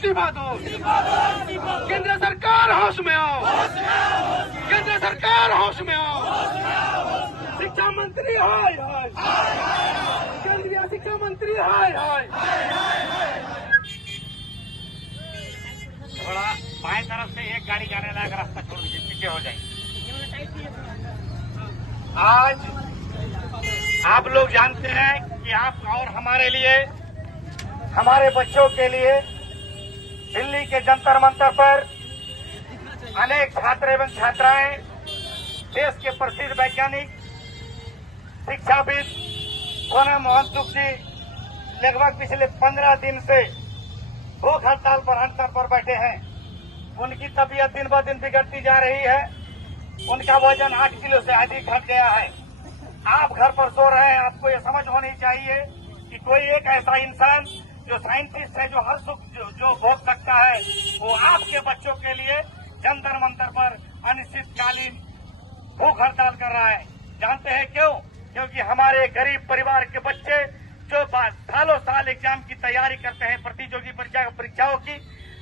इस्तीफा दो। केंद्र सरकार होश में आओ। केंद्र सरकार होश में आओ। शिक्षा मंत्री हाय हाय। केंद्रीय शिक्षा मंत्री हाय हाय। थोड़ा बाएं तरफ से एक गाड़ी जाने लायक रास्ता छोड़ दीजिए, पीछे हो जाए। आज आप लोग जानते हैं कि आप और हमारे लिए, हमारे बच्चों के लिए दिल्ली के जंतर मंतर पर अनेक छात्र एवं छात्राएं, देश के प्रसिद्ध वैज्ञानिक, शिक्षाविद सोनम वांगचुक जी लगभग पिछले 15 दिन से भूख हड़ताल पर अनशन पर बैठे हैं। उनकी तबीयत दिन ब दिन बिगड़ती जा रही है। उनका वजन 8 किलो से अधिक घट गया है। आप घर पर सो रहे हैं, आपको ये समझ होनी चाहिए कि कोई एक ऐसा इंसान जो साइंटिस्ट है, जो हर सुख जो भोग सकता है, वो आपके बच्चों के लिए जंतर मंतर पर अनिश्चितकालीन भूख हड़ताल कर रहा है। जानते हैं क्यों? क्योंकि हमारे गरीब परिवार के बच्चे जो सालों साल एग्जाम की तैयारी करते हैं, प्रतियोगी परीक्षाओं की,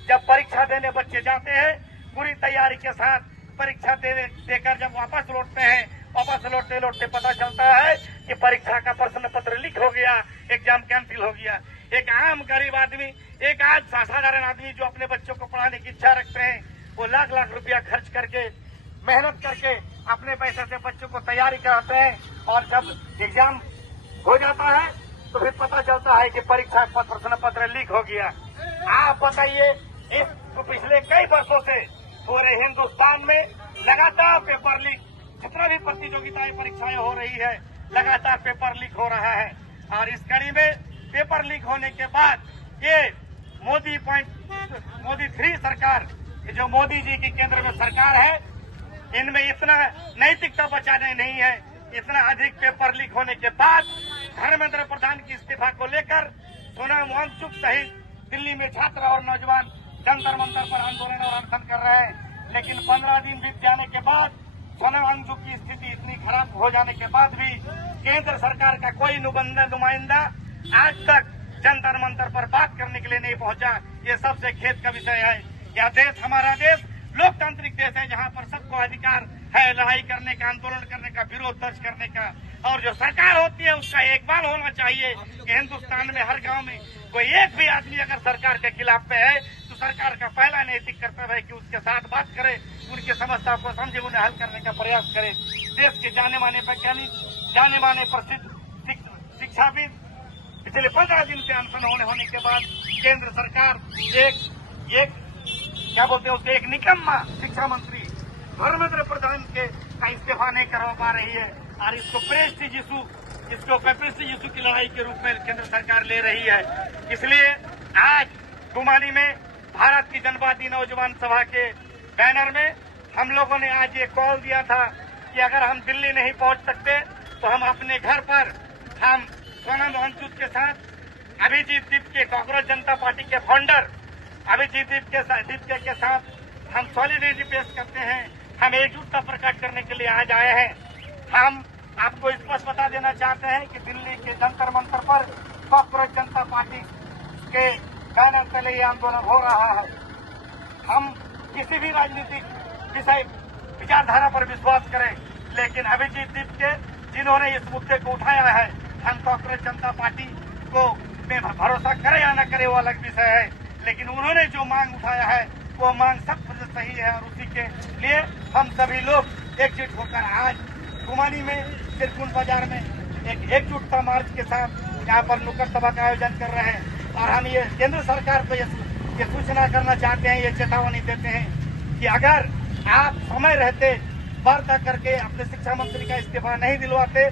जब परीक्षा देने बच्चे जाते हैं पूरी तैयारी के साथ, परीक्षा देकर जब वापस लौटते हैं, वापस लौटते लौटते पता चलता है कि परीक्षा का प्रश्न पत्र लीक हो गया, एग्जाम कैंसिल हो गया। एक आम गरीब आदमी, एक आज साधारण आदमी जो अपने बच्चों को पढ़ाने की इच्छा रखते हैं, वो लाख लाख रुपया खर्च करके, मेहनत करके अपने पैसे से बच्चों को तैयारी कराते हैं, और जब एग्जाम हो जाता है तो फिर पता चलता है कि परीक्षा प्रश्न पत्र लीक हो गया। आप बताइए, इस पिछले कई वर्षों से पूरे हिंदुस्तान में लगातार पेपर लीक, जितना भी प्रतियोगिताएं परीक्षाएं हो रही है, लगातार पेपर लीक हो रहा है। और इस कड़ी में पेपर लीक होने के बाद ये मोदी 3 सरकार, जो मोदी जी की केंद्र में सरकार है, इनमें इतना नैतिकता बचाने नहीं है। इतना अधिक पेपर लीक होने के बाद धर्मेंद्र प्रधान की इस्तीफा को लेकर सोनम वांगचुक सहित दिल्ली में छात्र और नौजवान जंतर मंतर पर आंदोलन और अनशन कर रहे हैं। लेकिन 15 दिन बीत जाने के बाद सोनम वांगचुक की स्थिति इतनी खराब हो जाने के बाद भी केंद्र सरकार का कोई नुमाइंदा आज तक जंतर मंतर पर बात करने के लिए नहीं पहुंचा। ये सबसे खेद का विषय है। यह देश, हमारा देश लोकतांत्रिक देश है, जहां पर सबको अधिकार है लड़ाई करने का, आंदोलन करने का, विरोध दर्ज करने का। और जो सरकार होती है उसका एक बार होना चाहिए कि हिंदुस्तान में हर गांव में कोई एक भी आदमी अगर सरकार के खिलाफ पे है तो सरकार का पहला नैतिक कर्तव्य है कि उसके साथ बात करे, उनकी समस्या को समझे, उन्हें हल करने का प्रयास करे। देश के जाने माने वैज्ञानिक, जाने माने प्रसिद्ध शिक्षाविद पिछले 15 दिन से अनशन होने के बाद केंद्र सरकार एक क्या बोलते हैं उसके, एक निकम्मा शिक्षा मंत्री धर्मेंद्र प्रधान का इस्तीफा नहीं करवा पा रही है, और इसको प्रेस्टीज इशू की लड़ाई के रूप में केंद्र सरकार ले रही है। इसलिए आज गुमानी में भारत की जनवादी नौजवान सभा के बैनर में हम लोगों ने आज ये कॉल दिया था कि अगर हम दिल्ली नहीं पहुंच सकते तो हम अपने घर पर, हम सोनम वांगचुक के साथ अभिजीत दीप के, कांग्रेस जनता पार्टी के फाउंडर अभिजीत दीप के साथ हम सॉलिडेरिटी पेश करते हैं। हम एकजुटता प्रकट करने के लिए आज आए हैं। हम आपको स्पष्ट बता देना चाहते हैं कि दिल्ली के जंतर मंतर पर कांग्रेस जनता पार्टी के बैनर तले ये आंदोलन हो रहा है। हम किसी भी राजनीतिक विचारधारा पर विश्वास करें, लेकिन अभिजीत दीप के जिन्होंने इस मुद्दे को उठाया है, हम कांग्रेस जनता पार्टी को में भरोसा करे या न करे वो अलग विषय है, लेकिन उन्होंने जो मांग उठाया है वो मांग 100% सही है। और उसी के लिए हम सभी लोग एकजुट होकर आज गुमानी में, सिरकुंड बाजार में एक एकजुटता मार्च के साथ यहाँ पर नुक्कड़ सभा का आयोजन कर रहे हैं। और हम ये केंद्र सरकार को ये सूचना करना चाहते हैं, ये चेतावनी देते हैं कि अगर आप समय रहते वार्ता करके अपने शिक्षा मंत्री का इस्तीफा नहीं दिलवाते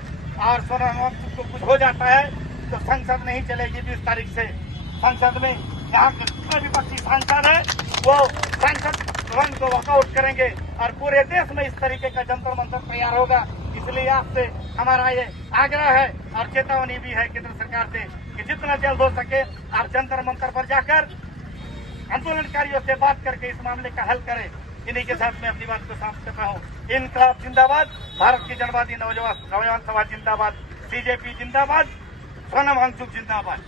और सोनम वांगचुक को कुछ हो जाता है तो संसद नहीं चलेगी 20 तारीख से। संसद में यहाँ के जितने विपक्षी सांसद है वो संसद भवन को वॉकआउट करेंगे और पूरे देश में इस तरीके का जंतर मंतर तैयार होगा। इसलिए आपसे हमारा ये आग्रह है और चेतावनी भी है केंद्र सरकार से कि जितना जल्द हो सके आप जंतर मंतर पर जाकर आंदोलनकारियों से बात करके इस मामले का हल करें। इन्हीं के साथ मैं अपनी बात को समाप्त करता हूँ। इनकलाब जिंदाबाद, भारत की जनवादी नौजवान सभा जिंदाबाद, बीजेपी जिंदाबाद, सोनम वांगचुक जिंदाबाद।